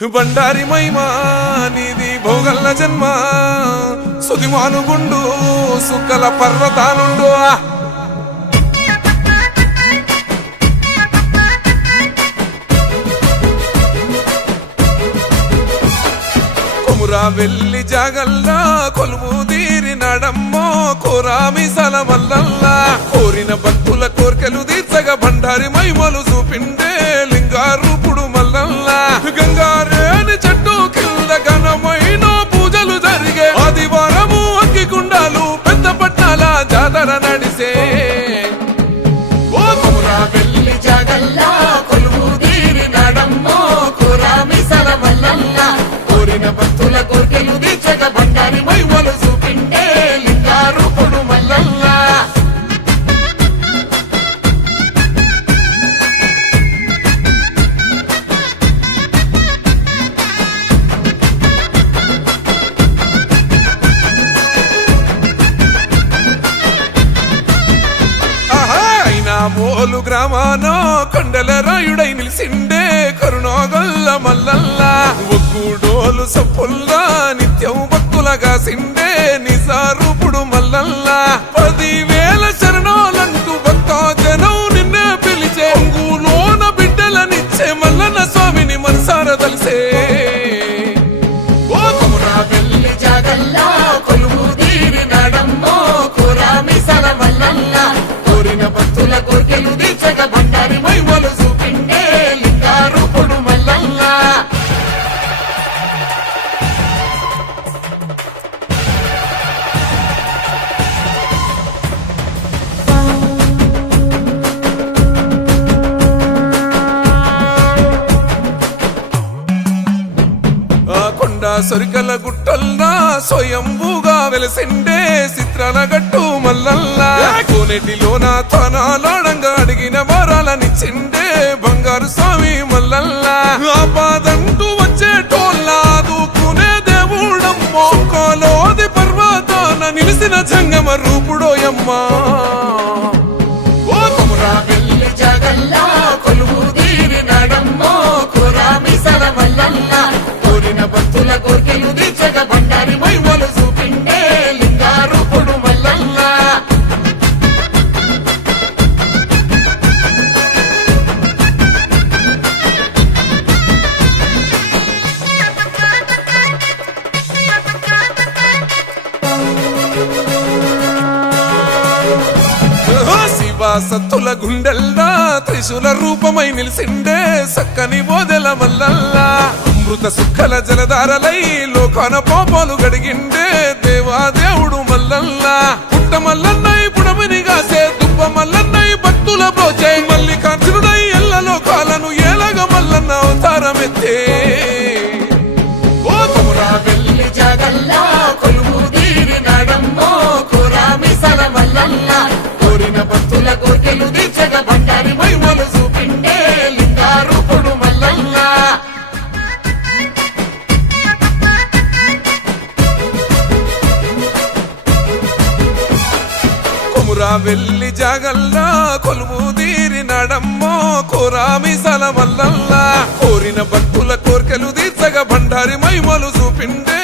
బండారి మైమా నీది భోగల్ల జన్మ సుదిమానుగుండు సుక్కల పర్వతానుండు కొమురా వెల్లి జాగల్లా కొలువు తీరినాడమ్మో కోరామి సలమల్లల్లా కోరిన భక్తుల కోర్కెలు తీర్చగా బండారి మైమలు చూపిండే లింగారూపుడు మల్లల్లా గంగారేని చెట్టు కింద ఘనమైన పూజలు జరిగే ఆదివారము అగ్గిగుండాలు పెద్ద పట్టాల జాతర నడిసే ఓ కొమురా వెల్లి జాగల్లా కొలువు తీరినాడమ్మో కోరామి సలమల్లల్లా కోరిన భక్తుల కోర్కెలు తీర్చగా బండారి మైమలు చూపిండే లింగారూపుడు మల్లల్లా మోలు గ్రామానో కొండల రాయుడై నిలిసిండే కరుణోగల్ల మల్లల్లా ఒక్కూడోలు సప్పుల్లా నిత్యం భక్తులగా సిండే నిజారూపుడు మల్లల్లా 10,000 శరణాలంటూ భక్తజనం నిన్నే పిలిచే ఒంగులోన బిడ్డలనిచ్చే మల్లన్న స్వామిని మనసార తలిసే ఓ కొమురా వెల్లి జాగల్లా కొలువు తీరినాడమ్మో కోరామి సలమల్లల్లా కోరిన భక్తుల కోర్కెలు తీర్చగా బండారి మైమలు చూపిండే లింగారూపుడు మల్లల్లా కొండ సొరికల గుట్టల్లా స్వయంభూగా వెలసిండే చిత్రాల గట్టు మల్లల్లా కోనేటిలోన తనాలాడంగా అడిగిన వరాలనిచ్చిండే బంగారు స్వామి మల్లల్లా ఆపాదంటూ వచ్చేటోళ్ళ దూకునే దేవుడమ్మో కోలోది పర్వతాన నిలిసిన జంగమ రూపుడోయమ్మా ఓ కొమురా వెల్లి జాగల్లా కొలువు తీరినాడమ్మో కోరామి సలమల్లల్లా కోరిన భక్తుల కోర్కెలు తీర్చగా బండారి మైమలు చూపిండే లింగారూపుడు మల్లల్లా సత్తుల గుండెల్లా త్రిశూల రూపమై నిలిసిండే సక్కని బోదెల మల్లల్లా అమృత సుక్కల జలధారలై లోకాన పాపాలు గడిగిండే దేవాదేవుడు మల్లల్లా పుట్ట మల్లన్నై పుడమిని గాసే దుబ్బ మల్లన్నై భక్తుల బ్రోచే మల్లికార్జునుడై ఎల్ల లోకాలను ఏలగ మల్లన్న అవతారమెత్తే ఓ కొమురా వెల్లి జాగల్లా కొలువు తీరినాడమ్మో కోరామి సలమల్లల్లా కోరిన భక్తుల కోర్కెలు తీర్చగా బండారి మైమలు చూపిండే లింగారూపుడు మల్లల్లా కొమురా వెల్లి జాగల్లా కొలువు తీరినాడమ్మో కోరామి సలమల్లల్లా కోరిన భక్తుల కోర్కెలు తీర్చగా బండారి మైమలు చూపిండే